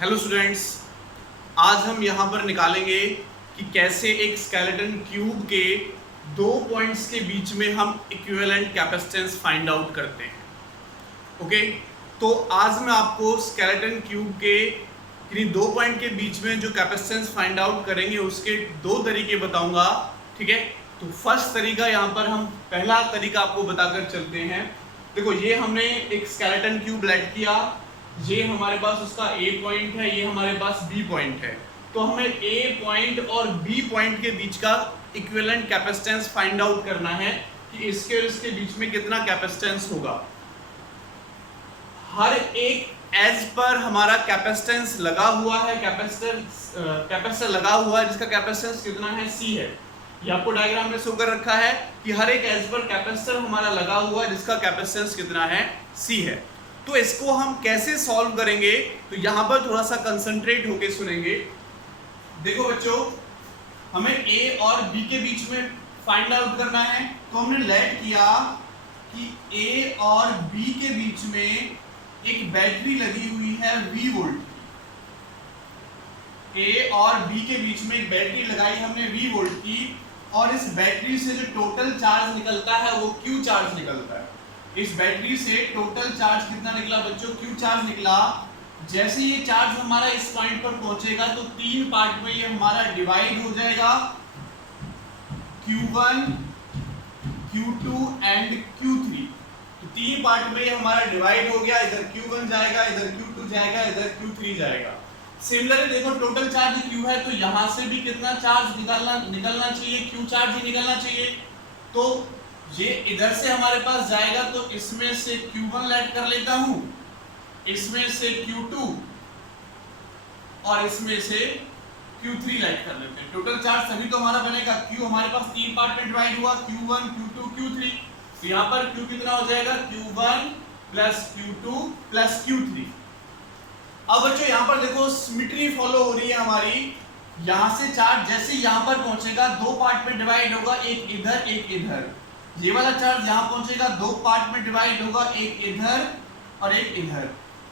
Hello students, आज हम यहाँ पर निकालेंगे कि कैसे एक स्केलेटन क्यूब के दो पॉइंट्स के बीच में हम इक्विवेलेंट कैपेसिटेंस फाइंड आउट करते हैं। ओके, तो आज मैं आपको स्केलेटन क्यूब के किन्हीं दो पॉइंट के बीच में जो कैपेसिटेंस फाइंड आउट करेंगे उसके दो तरीके बताऊंगा। ठीक है, तो फर्स्ट तरीका यहाँ पर हम पहला तरीका आपको बताकर चलते हैं। देखो, ये हमने एक स्केलेटन क्यूब लेट किया, ये हमारे पास उसका A पॉइंट है, ये हमारे पास B पॉइंट है। तो हमें A पॉइंट और B पॉइंट के बीच का इक्विवेलेंट कैपेसिटेंस फाइंड आउट करना है कि इसके और इसके बीच में कितना कैपेसिटेंस होगा। हर एक एज पर हमारा कैपेसिटेंस लगा हुआ है, कैपेसिटर लगा हुआ है जिसका कैपेसिटेंस कितना है, C है। ये आपको डायग्राम में शो कर रखा है कि हर एक एज पर कैपेसिटर हमारा लगा हुआ है जिसका कैपेसिटेंस कितना है, C है। तो इसको हम कैसे सॉल्व करेंगे, तो यहां पर थोड़ा सा कंसंट्रेट होके सुनेंगे। देखो बच्चों, हमें A और B के बीच में फाइंड आउट करना है। तो हमने लेट किया कि A और B के बीच में एक बैटरी लगी हुई है V वोल्ट। A और B के बीच में एक बैटरी लगाई हमने V वोल्ट की, और इस बैटरी से जो टोटल चार्ज निकलता है वो Q चार्ज निकलता है। इस बैटरी से टोटल चार्ज कितना निकला बच्चों, Q चार्ज निकला। जैसे ये चार्ज हमारा इस पॉइंट पर पहुंचेगा तो तीन पार्ट में ये हमारा डिवाइड हो जाएगा, Q1, Q2 एंड Q3। तो तीन पार्ट में ये हमारा डिवाइड हो गया, इधर Q1 जाएगा, इधर Q2 जाएगा, इधर Q3 जाएगा। सिमिलरली देखो, टोटल चार्ज Q है तो यहां से भी कितना चार्ज निकलना चाहिए, Q चार्ज ही निकलना चाहिए। तो ये इधर से हमारे पास जाएगा तो इसमें से Q1 लेट कर लेता हूं, इसमें से Q2 और इसमें से Q3 लेट कर लेते हैं। टोटल चार्ज तभी तो हमारा बनेगा, Q हमारे पास तीन पार्ट में डिवाइड हुआ, Q1, Q2, Q3। तो यहां पर Q कितना हो जाएगा, Q1 plus Q2 plus Q3। अब बच्चों यहां पर देखो, सिमेट्री फॉलो हो रही है हमारी। यहां से चार्ज जैसे यहां पर पहुंचेगा दो पार्ट में डिवाइड होगा, एक इधर एक इधर। ये वाला चार्ज यहां पहुंचेगा दो पार्ट में डिवाइड होगा, एक इधर और एक इधर।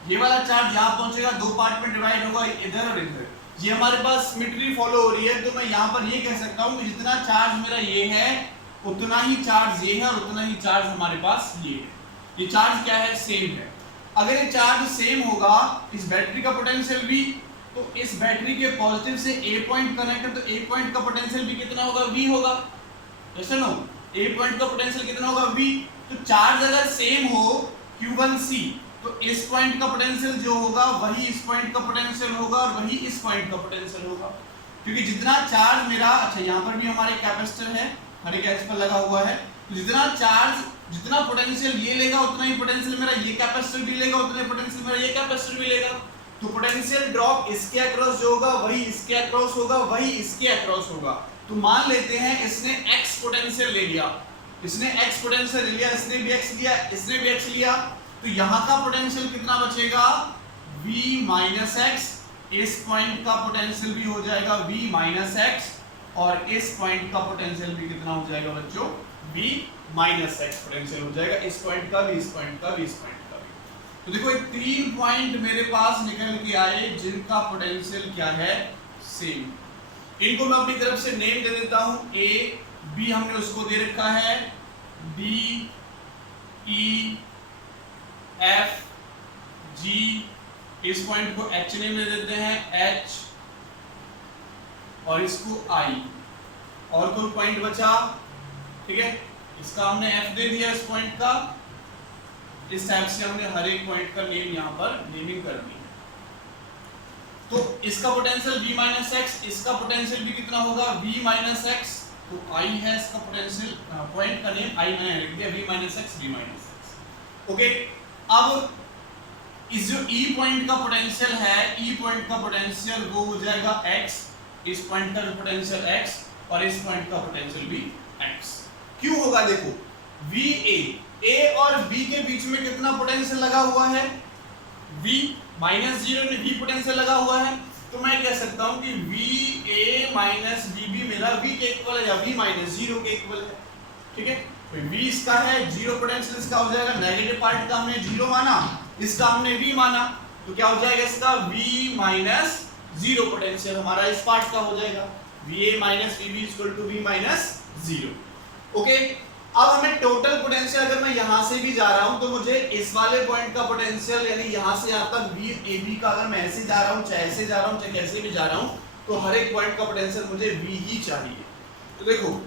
ये वाला चार्ज यहां पहुंचेगा दो पार्ट में डिवाइड होगा, एक इधर और इधर। ये हमारे पास सिमेट्री फॉलो हो रही है। तो मैं यहां पर ये कह सकता हूं कि जितना चार्ज मेरा ये है उतना ही चार्ज ये है और उतना ही चार्ज हमारे पास ये है। ये चार्ज क्या है, सेम है। अगर ये चार्ज सेम होगा, इस बैटरी का पोटेंशियल भी, तो इस बैटरी के पॉजिटिव से A पॉइंट कनेक्ट है तो A पॉइंट का पोटेंशियल भी कितना होगा, V होगा। ऐसा नो, A पॉइंट का पोटेंशियल कितना होगा, V। तो चार्ज अगर सेम हो Q1C, तो इस पॉइंट का पोटेंशियल जो होगा वही इस पॉइंट का पोटेंशियल होगा और वही इस पॉइंट का पोटेंशियल होगा। क्योंकि जितना चार्ज मेरा, अच्छा यहाँ पर भी हमारे कैपेसिटर है, हर एक एज पर लगा हुआ है, तो जितना चार्ज, जितना पोटेंशियल ये लेगा उतना ही पोटेंशियल मेरा ये कैपेसिटर भी लेगा, उतना ही पोटेंशियल मेरा ये कैपेसिटर भी लेगा। तो पोटेंशियल ड्रॉप इसके अक्रॉस जो होगा वही इसके अक्रॉस होगा, वही इसके अक्रॉस होगा। तो मान लेते हैं इसने x पोटेंशियल ले लिया, इसने x पोटेंशियल ले लिया, इसने भी x लिया, इसने भी x लिया। तो यहाँ का पोटेंशियल कितना बचेगा, v माइनस एक्स। इस पॉइंट का पोटेंशियल भी हो जाएगा v माइनस एक्स, और इस पॉइंट का पोटेंशियल भी कितना हो जाएगा बच्चों, v माइनस एक्स पोटेंशियल हो जाएगा। इस पॉइंट का भी, इस पॉइंट का भी, इस पॉइंट का भी। तो देखो, ये तीन पॉइंट मेरे पास निकल के आए जिनका पोटेंशियल क्या है, सेम। इनको मैं अपनी तरफ से नेम दे देता हूं, A, B हमने उसको दे रखा है, D, E, F, G। इस पॉइंट को H नेम दे देते हैं, H, और इसको I। और कोई पॉइंट बचा, ठीक है, इसका हमने F दे दिया इस पॉइंट का। इस टाइप से हमने हर एक पॉइंट का नेम यहाँ पर नेमिंग कर दी। तो इसका पोटेंशियल v माइनस एक्स, इसका पोटेंशियल भी कितना होगा, v माइनस एक्स। तो I है इसका पोटेंशियल, पॉइंट का नेम I मैंने लिख दिया, v minus x, v minus x. Okay, अब इस जो E पॉइंट का पोटेंशियल है, E पॉइंट का पोटेंशियल वो हो जाएगा x, इस पॉइंट का पोटेंशियल x और इस पॉइंट का पोटेंशियल भी x। क्यों होगा, देखो VA, A और B के बीच में कितना पोटेंशियल लगा हुआ है, V माइनस 0 में V पोटेंशियल लगा हुआ है। तो मैं कह सकता हूं कि VA माइनस VB मेरा V के इक्वल है या V माइनस 0 के इक्वल है। ठीक है, तो V इसका है, 0 पोटेंशियल इसका हो जाएगा, नेगेटिव पार्ट का हमने 0 माना, इसका हमने V माना। तो क्या हो जाएगा इसका V माइनस 0 पोटेंशियल हमारा इस पार्ट का हो जाएगा, VA minus VB equal to V minus 0। Okay, अब हमें टोटल पोटेंशियल, अगर मैं यहां से भी जा रहा हूं तो मुझे इस वाले पॉइंट का पोटेंशियल यानी यहां से यहां तक VAB का, अगर मैं ऐसे जा रहा हूं चाहे ऐसे जा रहा हूं चाहे कैसे भी जा रहा हूं, तो हर एक पॉइंट का पोटेंशियल मुझे V ही चाहिए। तो देखो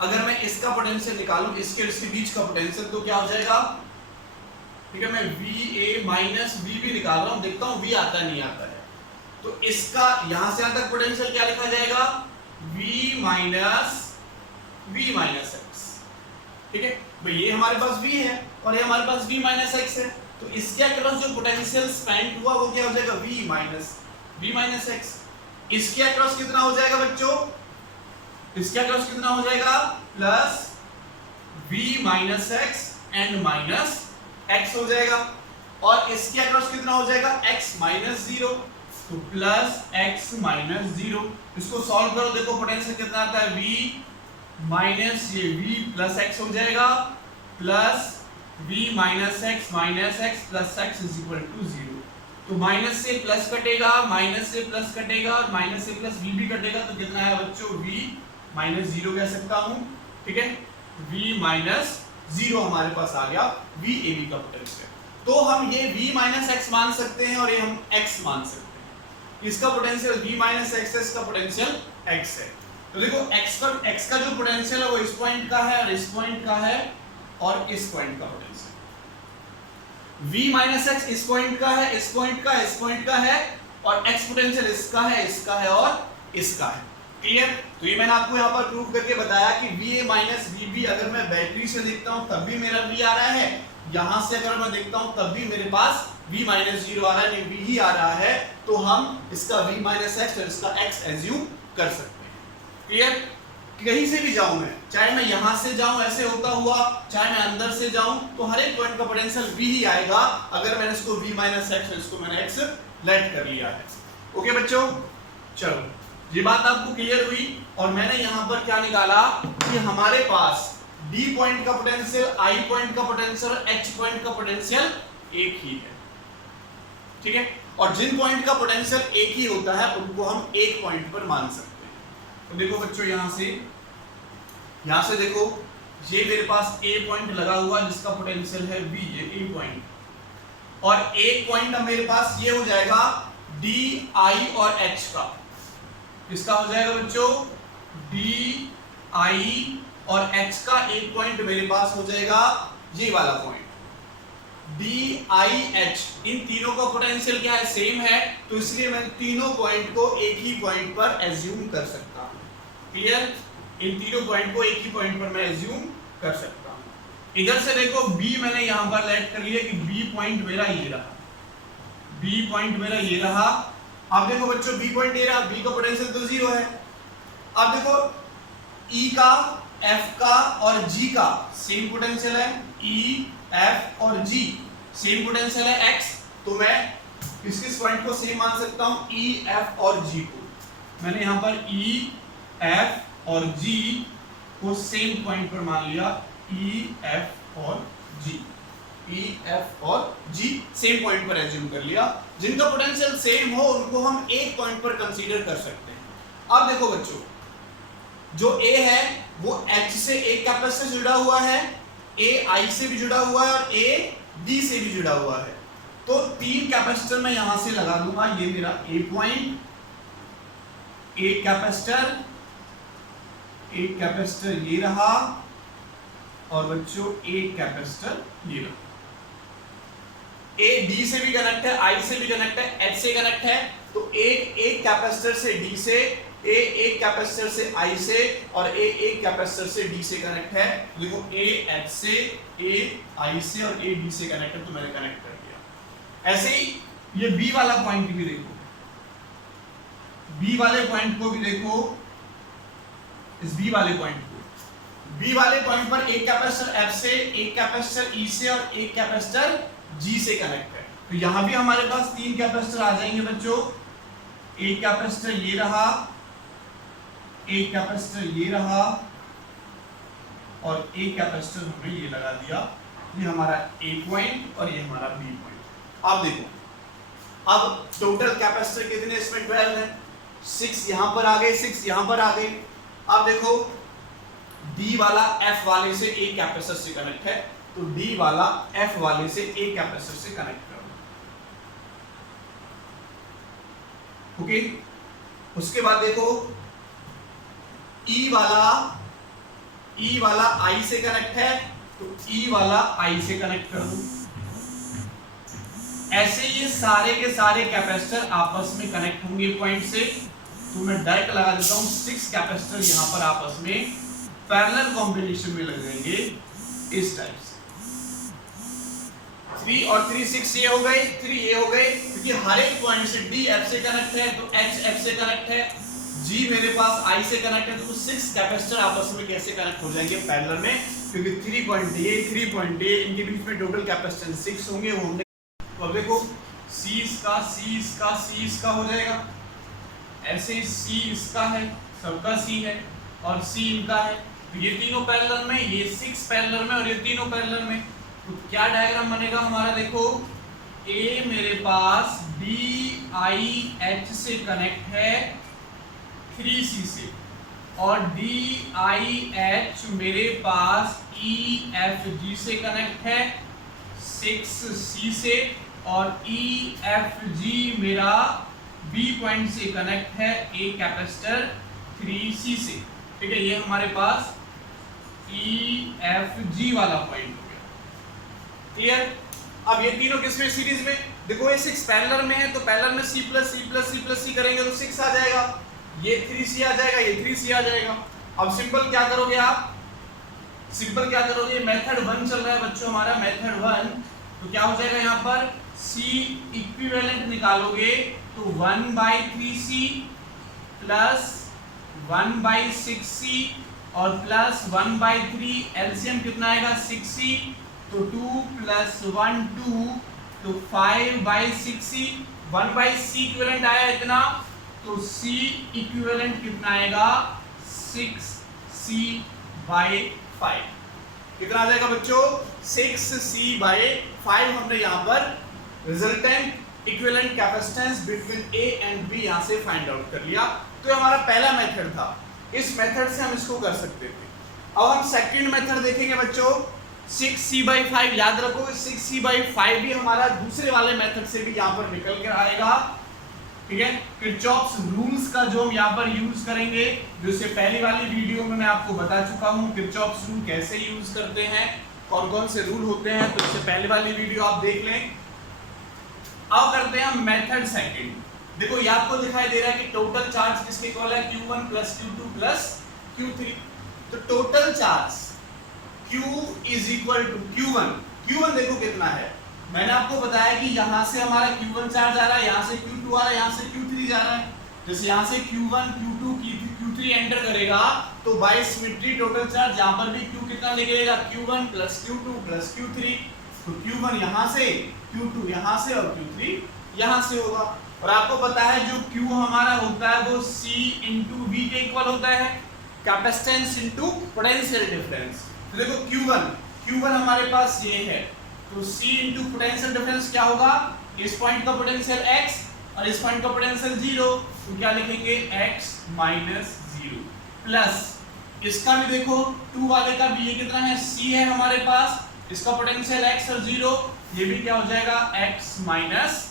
अगर मैं इसका पोटेंशियल निकालूं, इसके और इसके बीच का पोटेंशियल, तो क्या हो जाएगा, ठीक है, मैं VA माइनस VB निकाल रहा हूं, देखता हूं V आता नहीं आता है। तो इसका यहां से यहां तक पोटेंशियल क्या लिखा जाएगा, V माइनस x, ठीक है भाई, ये हमारे पास V है और ये हमारे पास V माइनस x है, तो इसके अक्रॉस जो पोटेंशियल स्पेंड हुआ वो क्या हो जाएगा, V माइनस x। इसके अक्रॉस कितना हो जाएगा बच्चों, इसके अक्रॉस कितना हो जाएगा, plus V minus x and minus x हो जाएगा, और इसके अक्रॉस कितना हो जाएगा, x माइनस 0, तो प्लस x माइनस 0। इसको सॉल्व करो, देखो पोटेंशियल कितना आता है, V माइनस ये V प्लस x हो जाएगा, plus V minus x plus x is equal to 0। तो माइनस से प्लस कटेगा, माइनस से प्लस कटेगा और माइनस से प्लस V भी कटेगा, तो कितना है बच्चों, V माइनस 0 कह सकता हूं, ठीक है, V माइनस 0 हमारे पास आ गया VAB का पोटेंशियल। तो हम ये V माइनस x मान सकते हैं और ये हम x मान सकते हैं। इसका पोटेंशियल V माइनस x है, इसका पोटेंशियल x है। तो देखो x का जो पोटेंशियल है वो इस पॉइंट का है और इस पॉइंट का है और इस पॉइंट का पोटेंशियल। V माइनस x इस पॉइंट का है, इस पॉइंट का, इस पॉइंट का है, और x पोटेंशियल इसका है, इसका है और इसका है। क्लियर? तो ये मैंने आपको यहाँ पर प्रूव करके बताया कि VA माइनस VB अगर मैं बैटरी से देखता हूँ तब भी मेरा V आ रहा है, यहाँ से अगर मैं देखता हूँ तब भी मेरे पास V माइनस 0 आ रहा है, नहीं V ही आ रहा है, तो हम इसका V माइनस x और इसका x एज्यूम कर सकते हैं। क्लियर? कहीं से भी जाऊं मैं, चाहे मैं यहां से जाऊं ऐसे होता हुआ, चाहे मैं अंदर से जाऊं, तो हर एक पॉइंट का पोटेंशियल V ही आएगा अगर मैंने इसको V माइनस x और इसको मैंने x लेट कर लिया है। ओके बच्चों, चलो ये बात आपको क्लियर हुई। और मैंने यहां पर क्या निकाला कि हमारे पास D पॉइंट का पोटेंशियल, I पॉइंट का पोटेंशियल और H पॉइंट का पोटेंशियल एक ही है, ठीक है, और जिन पॉइंट का पोटेंशियल एक ही होता है उनको हम एक पॉइंट पर मान सकते हैं। तो देखो बच्चों यहां से देखो, ये मेरे पास A पॉइंट लगा हुआ जिसका पोटेंशियल है V, ये A पॉइंट, और एक पॉइंट अब मेरे पास ये हो जाएगा D, I और H का। किसका हो जाएगा बच्चों, D, I और H का एक पॉइंट मेरे पास हो जाएगा ये वाला पॉइंट D, I, H। इन तीनों का पोटेंशियल क्या है, सेम है, तो इसलिए मैं तीनों पॉइंट को एक ही पॉइंट पर एज्यूम कर सकता हूं। क्लियर? इन तीनों पॉइंट को एक ही पॉइंट पर मैं एज्यूम कर सकता हूं। इधर से देखो B मैंने यहां पर लेट कर लिया कि B पॉइंट मेरा ये रहा, B पॉइंट मेरा ये रहा। अब देखो बच्चों B पॉइंट ये रहा, B का पोटेंशियल तो 0 है। अब देखो E का, F का और G का सेम पोटेंशियल है, E, F और G सेम पोटेंशियल है X, तो मैं किस पॉइंट को सेम मान सकता हूं, E, F और G को। मैंने यहां पर E, F और G को सेम पॉइंट पर मान लिया, E, F और G, E, F और G सेम पॉइंट पर एज्यूम कर लिया। जिनका पोटेंशियल सेम हो उनको हम एक पॉइंट पर कंसीडर कर सकते हैं। अब देखो बच्चों, जो A है वो H से एक कैपेसिटर जुड़ा हुआ है, A I से भी जुड़ा हुआ है और A D से भी जुड़ा हुआ है। तो तीन कैपेसिटर मैं यहां से लगा दूंगा, ये मेरा A पॉइंट, एक कैपेसिटर ये रहा, और बच्चों एक कैपेसिटर ये रहा। A D से भी कनेक्ट है, I से भी कनेक्ट है, H से कनेक्ट है, तो एक कैपेसिटर से D से, A एक कैपेसिटर से I से और A एक कैपेसिटर से D से कनेक्ट है। तो देखो A H से, A I से और A D से कनेक्ट है, तो मैंने कनेक्ट कर दिया। ऐसे ही ये B वाला पॉइंट भी देखो, B वाले पॉइंट को भी देखो, इस B वाले पॉइंट को, B वाले पॉइंट पर एक कैपेसिटर F से, एक कैपेसिटर E से और एक कैपेसिटर G से कनेक्ट है। तो यहां भी हमारे पास तीन कैपेसिटर आ जाएंगे बच्चों, एक कैपेसिटर ये रहा, एक कैपेसिटर ये रहा और एक कैपेसिटर हमने ये लगा दिया। ये हमारा A पॉइंट और ये हमारा B पॉइंट। अब देखो अब टोटल कैपेसिटर कितने इसमें 12 है, 6 यहां पर आ गए, 6 यहां पर आ गए। अब देखो D वाला F वाले से एक कैपेसिटर से कनेक्ट है, तो D वाला F वाले से एक कैपेसिटर से कनेक्ट करो। ओके, उसके बाद देखो E वाला I से कनेक्ट है, तो E वाला I से कनेक्ट कर दूं। ऐसे ये सारे के सारे कैपेसिटर आपस में कनेक्ट होंगे पॉइंट से, तो मैं डायरेक्ट लगा देता हूं 6 कैपेसिटर यहां पर आपस में पैरेलल कॉम्बिनेशन में लग जाएंगे इस टाइप से। 3 और 3 6 ये हो गए, 3 ये हो गए, क्योंकि हर एक पॉइंट से D F से कनेक्ट है, तो H F से कनेक्ट है, G मेरे पास I से कनेक्ट है, तो 6 कैपेसिटर आपस में कैसे कनेक्ट हो जाएंगे पैरेलल में, क्योंकि 3 पॉइंट ये 3 पॉइंट ये, इनके बीच में टोटल कैपेसिटेंस 6 होंगे। वो हमने तो अब देखो C इसका हो जाएगा, ऐसे C इसका है, सबका C है और C इनका है, तो ये तीनों पैरेलल में, ये 6 पैरेलल में और ये तीनों पैरेलल में। तो क्या डायग्राम बनेगा हमारा, देखो A मेरे पास DIH से कनेक्ट है 3C से, और DIH मेरे पास EFG से कनेक्ट है 6C से, और EFG मेरा B पॉइंट से कनेक्ट है एक कैपेसिटर 3C से। ठीक है, ये हमारे पास EFG वाला पॉइंट हो गया। क्लियर? अब ये तीनों किसमें सीरीज में, देखो ये 6 पैरेलल में है, तो पैरेलल में C plus C plus C plus C करेंगे तो 6 आ जाएगा, ये 3C आ जाएगा, ये 3C आ जाएगा। अब सिंपल क्या करोगे आप, सिंपल क्या करोगे, मेथड 1 चल रहा है बच्चों हमारा, मेथड 1, तो क्या हो जाएगा यहाँ पर C इक्विवेलेंट निकालोगे तो 1/3C प्लस 1/6C और प्लस 1/3, एलसीएम कितना आएगा 6C, तो 2 प्लस 1 2, तो 5/6C, 1/C इक्विवेलेंट आया इतना, तो C इक्विवेलेंट कितना आएगा 6C/5। कितना आ जाएगा बच्चों 6C/5। हमने यहाँ पर resultant equivalent capacitance between A and B यहाँ से फाइंड आउट कर लिया। तो हमारा पहला मेथड था, इस मेथड से हम इसको कर सकते थे। अब हम सेकंड मेथड देखेंगे बच्चों, 6C/5। याद रखो 6C/5 भी हमारा दूसरे वाले मेथड से भी यहाँ पर निकल कर आएगा। ठीक है, किरचॉफ्स रूल्स का जो हम यहाँ पर यूज करेंगे, जो इससे पहली वाली वीडियो में मैं आपको बता चुका हूँ किरचॉफ्स रूल कैसे यूज करते हैं, कौन कौन से रूल होते हैं, तो इससे पहले वाली वीडियो आप देख लें। अब करते हैं मेथड सेकंड। देखो ये आपको दिखाई दे रहा है कि टोटल चार्ज किसके इक्वल है, Q1 plus Q2 plus Q3। तो total charge Q is equal to Q1 देखो कितना है, मैंने आपको बताया कि यहां से हमारा Q1 चार्ज आ रहा है, यहां से Q2 आ रहा है, यहां से Q3 जा रहा है। जैसे यहां से Q1 Q2 Q3 एंटर करेगा तो बाय सिमेट्री टोटल चार्ज यहां पर भी Q कितना निकलेगा, Q1 plus Q2 plus Q3। तो Q1 यहां से, Q2 यहां से और Q3 यहां से होगा। और आपको पता है जो Q हमारा होता है वो C इंटू V के इक्वल होता है, कैपेसिटेंस इंटू पोटेंशियल डिफरेंस। तो देखो Q1 हमारे पास ये है, तो C इंटू पोटेंशियल डिफरेंस क्या होगा, इस पॉइंट का पोटेंशियल x और इस पॉइंट का पोटेंशियल 0, तो क्या लिखेंगे x माइनस 0 प्लस इसका भी देखो 2 वाले का भी ये कितना है, C है हमारे पास, इसका पोटेंशियल x और 0, ये भी क्या हो जाएगा x माइनस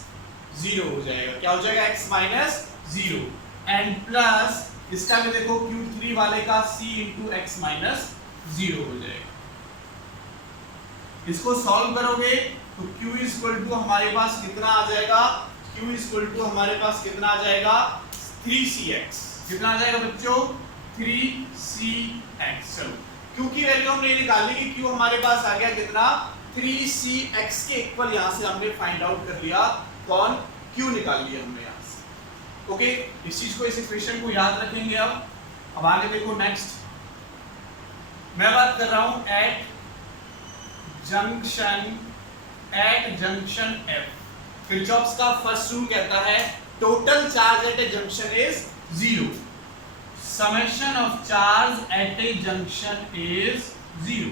0 हो जाएगा, क्या हो जाएगा x माइनस 0 एंड प्लस इसका भी देखो Q3 वाले का C इंटू x माइनस 0 हो जाएगा। इसको सॉल्व करोगे तो Q इज इक्वल टू हमारे पास कितना आ जाएगा, Q इज इक्वल टू हमारे पास कितना आ जाएगा 3CX। कितना आ जाएगा बच्चों 3CX। चलो Q की वैल्यू हमने ये निकालनी कि Q हमारे पास आ गया कितना 3CX के इक्वल, यहां से हमने फाइंड आउट कर लिया कौन, Q निकाल लिया हमने यहां से। ओके, इस चीज को, इस इक्वेशन को याद रखेंगे। अब आगे देखो नेक्स्ट, मैं बात कर रहा हूं एट जंक्शन F। किरचॉफ्स का फर्स्ट रूल कहता है total charge at A junction is 0, summation of charge at A junction is 0।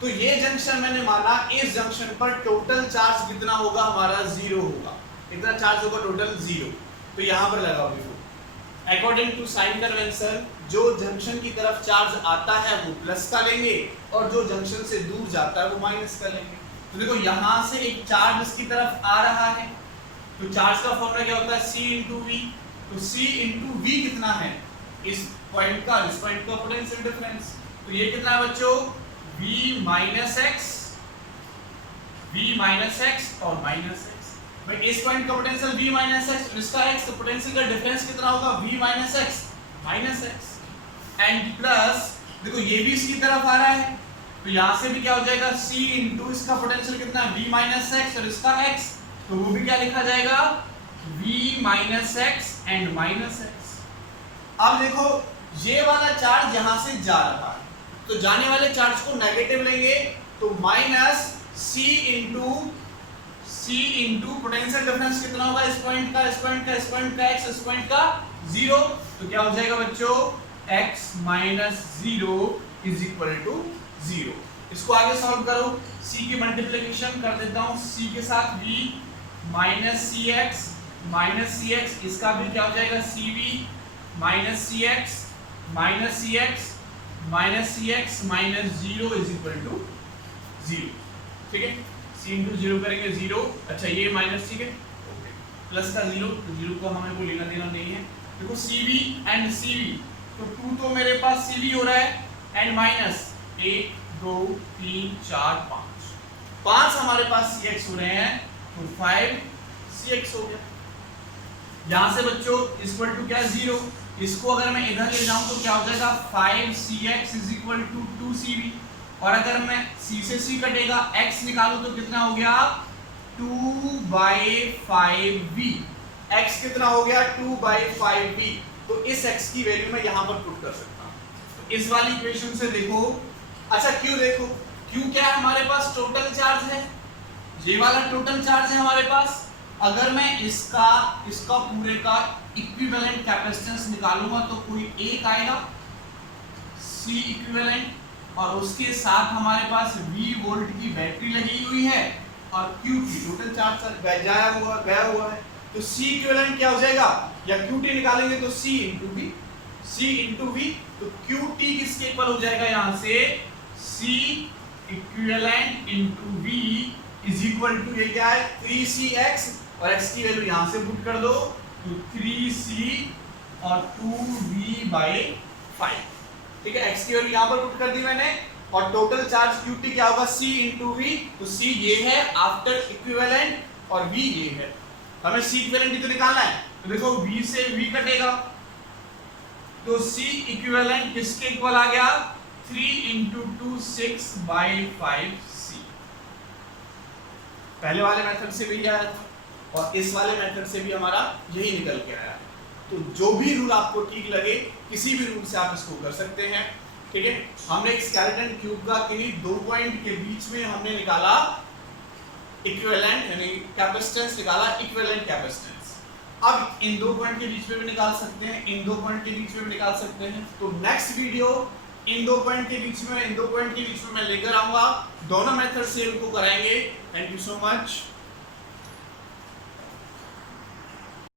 तो ये जंक्शन मैंने माना, इस जंक्शन पर टोटल चार्ज कितना होगा हमारा 0 होगा। कितना चार्ज होगा टोटल 0। तो यहाँ पर लगाओ देखो, अकॉर्डिंग टू साइन कन्वेंशन जो जंक्शन की तरफ चार्ज आता है वो प्लस का लेंगे और जो जंक्शन से दूर जाता है वो माइनस का लेंगे। तो देखो यहाँ से एक चार्ज इसकी तरफ आ रहा है, तो चार्ज का फॉर्मूला क्या होता है, C इंटू वी। तो C इंटू वी कितना है, इस पॉइंट का पोटेंशियल डिफरेंस। तो ये कितना है बच्चों, V माइनस एक्स और माइनस एक्स। भाई इस पॉइंट का पोटेंशियल V माइनस एक्स और इसका x, तो पोटेंशियल का डिफरेंस कितना होगा, V minus x and plus देखो ये भी इसकी तरफ आ रहा है, तो यहाँ से भी क्या हो जाएगा, C इंटू इसका पोटेंशियल कितना है, V माइनस एक्स और इसका x, तो वो भी क्या लिखा जाएगा, V minus x and minus x. अब देखो ये वाला चार्ज यहाँ से जा रहा है, तो जाने वाले चार्ज को नेगेटिव लेंगे, तो minus C into potential difference कितना होगा, इस पॉइंट का x, इस पॉइंट का 0, तो क्या हो जाएगा बच्चों, x minus 0 is equal to 0। इसको आगे सॉल्व करो, C की मल्टीप्लिकेशन कर देता हूँ C के साथ, V माइनस सी एक्स, इसका भी क्या हो जाएगा, CV minus C X minus 0 is equal to 0। ठीक है, C इंटू 0 करेंगे 0, अच्छा ये माइनस, ठीक है, ओके, प्लस का 0, तो 0 को हमें कोई लेना देना नहीं है। देखो CV एंड CV, तो 2 तो मेरे पास CV हो रहा है एंड माइनस 1 2 3 4 5 हमारे पास CX हो रहे हैं, तो 5 CX हो गया। यहाँ से बच्चों इक्वल टू क्या, 0, इसको अगर मैं इधर ले जाऊं तो क्या हो जाएगा, 5CX is equal to 2CV, और अगर मैं C से C कटेगा, X निकालूं तो कितना हो गया, 2/5V। X कितना हो गया, 2/5V। तो इस X की वैल्यू मैं यहाँ पर पुट कर सकता हूँ। तो इस वाली इक्वेशन से देखो, अच्छा Q देखो, Q क्या है हमारे पास, टोटल चार्ज है, ये वाला टोटल चार्ज है हमारे पास। अगर मैं इसका पूरे का इक्विवेलेंट कैपेसिटेंस निकालूंगा तो कोई एक आएगा C इक्विवेलेंट, और उसके साथ हमारे पास V वोल्ट की बैटरी लगी हुई है और Q की टोटल चार्ज गया हुआ है। तो C इक्विवेलेंट क्या हो जाएगा, या QT निकालेंगे तो C इंटू V, तो QT किसके इक्वल हो जाएगा, यहाँ से C equivalent into V is equal to, ये क्या है, 3CX, और x की वैल्यू यहाँ से पुट कर दो, तो 3C और 2V/5। ठीक है, x की वैल्यू यहाँ पर पुट कर दी मैंने, और टोटल चार्ज QT क्या होगा, C इंटू V, तो C ये है आफ्टर इक्विवेलेंट और V ये है, हमें C इक्विवेलेंट ही तो निकालना है। तो देखो V से V कटेगा, तो C इक्विवेलेंट किसके इक्वल आ गया, 3 इंटू 2 6/5C। पहले वाले मेथड से भी आया था और इस वाले मेथड से भी हमारा यही निकल के आया है। तो जो भी रूल आपको ठीक लगे, किसी भी रूल से आप इसको कर सकते हैं। ठीक है, हमने एक स्केलेटन क्यूब का किन्हीं 2 पॉइंट के बीच में हमने निकाला इक्विवेलेंट, यानी कैपेसिटेंस निकाला, इक्विवेलेंट कैपेसिटेंस। अब इन 2 पॉइंट के बीच में भी निकाल सकते हैं, इन 2 पॉइंट के बीच में भी निकाल सकते हैं। तो नेक्स्ट वीडियो इन 2 पॉइंट के बीच में मैं लेकर आऊंगा, दोनों मेथड से इनको कराएंगे। Thank you so much.